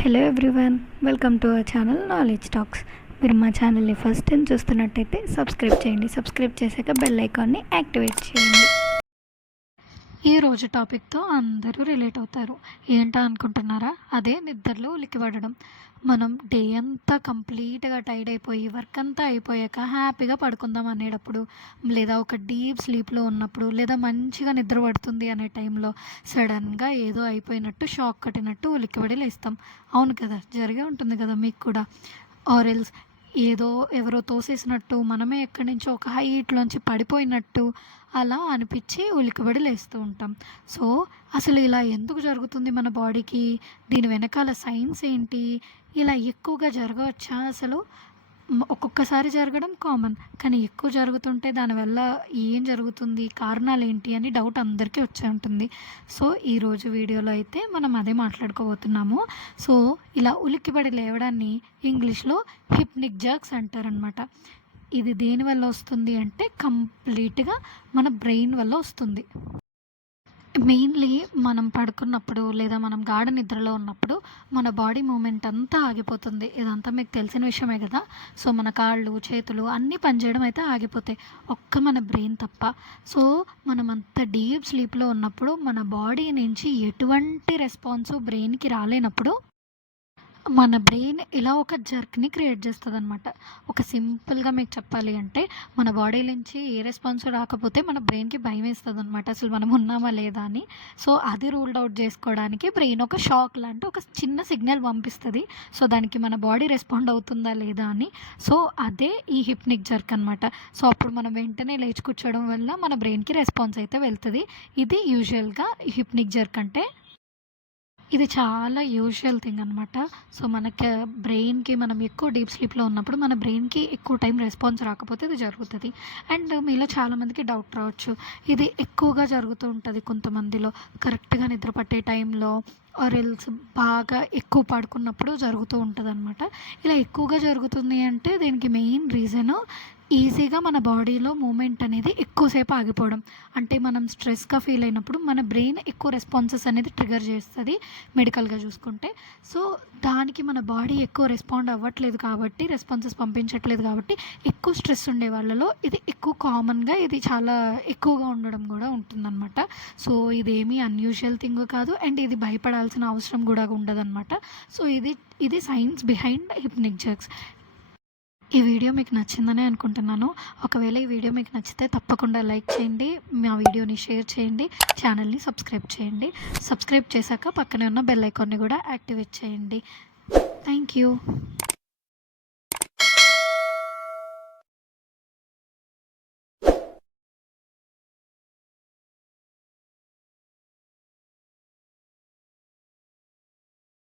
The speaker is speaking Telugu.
Hello everyone welcome to our channel Knowledge Talks మీరు మా ఛానల్ని ఫస్ట్ టైం చూస్తున్నట్టయితే సబ్స్క్రైబ్ చేయండి. సబ్స్క్రైబ్ చేశాక బెల్ ఐకాన్ని యాక్టివేట్ చేయండి. ఈ రోజు టాపిక్తో అందరూ రిలేట్ అవుతారు. ఏంటా అనుకుంటున్నారా? అదే నిద్రలో ఉలికిపడడం మనం డే అంతా కంప్లీట్గా టైర్డ్ అయిపోయి వర్క్ అంతా అయిపోయాక హ్యాపీగా పడుకుందాం అనేటప్పుడు లేదా ఒక డీప్ స్లీప్లో ఉన్నప్పుడు లేదా మంచిగా నిద్ర పడుతుంది అనే టైంలో సడన్గా ఏదో అయిపోయినట్టు షాక్ కట్టినట్టు ఉలికిపడి లేస్తాం. అవును కదా? జరిగే ఉంటుంది కదా మీకు కూడా. ఆరెల్స్ ఏదో ఎవరో తోసేసినట్టు మనమే ఎక్కడి నుంచో ఒక హైట్లోంచి పడిపోయినట్టు అలా అనిపించి ఉలికబడి లేస్తూ ఉంటాం. సో అసలు ఇలా ఎందుకు జరుగుతుంది మన బాడీకి? దీని వెనకాల సైన్స్ ఏంటి? ఇలా ఎక్కువగా జరగవచ్చా అసలు? ఒక్కొక్కసారి జరగడం కామన్ కానీ ఎక్కువ జరుగుతుంటే దానివల్ల ఏం జరుగుతుంది కారణాలు ఏంటి అని డౌట్ అందరికీ వచ్చే ఉంటుంది. సో ఈరోజు వీడియోలో అయితే మనం అదే మాట్లాడుకోబోతున్నాము. సో ఇలా ఉలిక్కిపడి లేవడాన్ని ఇంగ్లీష్లో హిప్నిక్ జర్క్స్ అంటారనమాట ఇది దేని వల్ల వస్తుంది అంటే కంప్లీట్గా మన బ్రెయిన్ వల్ల వస్తుంది. మెయిన్లీ మనం పడుకున్నప్పుడు లేదా మనం గాఢ నిద్రలో ఉన్నప్పుడు మన బాడీ మూమెంట్ అంతా ఆగిపోతుంది. ఇదంతా మీకు తెలిసిన విషయమే కదా. సో మన కాళ్ళు చేతులు అన్నీ పనిచేయడం అయితే ఆగిపోతాయి. ఒక్క మన బ్రెయిన్ తప్ప. సో మనం అంత డీప్ స్లీప్లో ఉన్నప్పుడు మన బాడీ నుంచి ఎటువంటి రెస్పాన్స్ బ్రెయిన్కి రాలేనప్పుడు మన బ్రెయిన్ ఇలా ఒక జర్క్ని క్రియేట్ చేస్తుంది అనమాట ఒక సింపుల్గా మీకు చెప్పాలి అంటే మన బాడీ నుంచి ఏ రెస్పాన్స్ రాకపోతే మన బ్రెయిన్కి భయం వేస్తుంది అనమాట అసలు మనం ఉన్నామా లేదా అని. సో అది రూల్డ్ అవుట్ చేసుకోవడానికి బ్రెయిన్ ఒక షాక్ లాంటి ఒక చిన్న సిగ్నల్ పంపిస్తుంది. సో దానికి మన బాడీ రెస్పాండ్ అవుతుందా లేదా అని. సో అదే ఈ హిప్నిక్ జర్క్ అనమాట సో అప్పుడు మనం వెంటనే లేచి కూర్చోవడం వల్ల మన బ్రెయిన్కి రెస్పాన్స్ అయితే వెళ్తుంది. ఇది యూజువల్గా హిప్నిక్ జర్క్ అంటే ఇది చాలా యూజువల్ థింగ్ అనమాట సో మనకి బ్రెయిన్కి మనం ఎక్కువ డీప్ స్లీప్లో ఉన్నప్పుడు మన బ్రెయిన్కి ఎక్కువ టైం రెస్పాన్స్ రాకపోతే ఇది జరుగుతుంది. అండ్ మీలో చాలామందికి డౌట్ రావచ్చు. ఇది ఎక్కువగా జరుగుతూ ఉంటుంది కొంతమందిలో. కరెక్ట్గా నిద్ర పట్టే టైంలో ఆరెల్స్ బాగా ఎక్కువ పడుకున్నప్పుడు జరుగుతూ ఉంటుంది అనమాట ఇలా ఎక్కువగా జరుగుతుంది అంటే దీనికి మెయిన్ రీజను ఈజీగా మన బాడీలో మూమెంట్ అనేది ఎక్కువసేపు ఆగిపోవడం. అంటే మనం స్ట్రెస్గా ఫీల్ అయినప్పుడు మన బ్రెయిన్ ఎక్కువ రెస్పాన్సెస్ అనేది ట్రిగర్ చేస్తుంది మెడికల్గా చూసుకుంటే. సో దానికి మన బాడీ ఎక్కువ రెస్పాండ్ అవ్వట్లేదు కాబట్టి రెస్పాన్సెస్ పంపించట్లేదు కాబట్టి ఎక్కువ స్ట్రెస్ ఉండే వాళ్ళలో ఇది ఎక్కువ కామన్గా ఇది చాలా ఎక్కువగా ఉండడం కూడా ఉంటుందన్నమాట. సో ఇదేమీ అన్యూజువల్ థింగ్ కాదు అండ్ ఇది భయపడాల్సిన అవసరం కూడా ఉండదన్నమాట. సో ఇది ఇది సైన్స్ బిహైండ్ హిప్నిక్ జర్క్స్. ఈ వీడియో మీకు నచ్చిందని అనుకుంటున్నాను. ఒకవేళ ఈ వీడియో మీకు నచ్చితే తప్పకుండా లైక్ చేయండి మా వీడియోని షేర్ చేయండి ఛానల్ని సబ్స్క్రైబ్ చేయండి. సబ్స్క్రైబ్ చేశాక పక్కనే ఉన్న బెల్ ఐకాన్ని కూడా యాక్టివేట్ చేయండి. Thank you.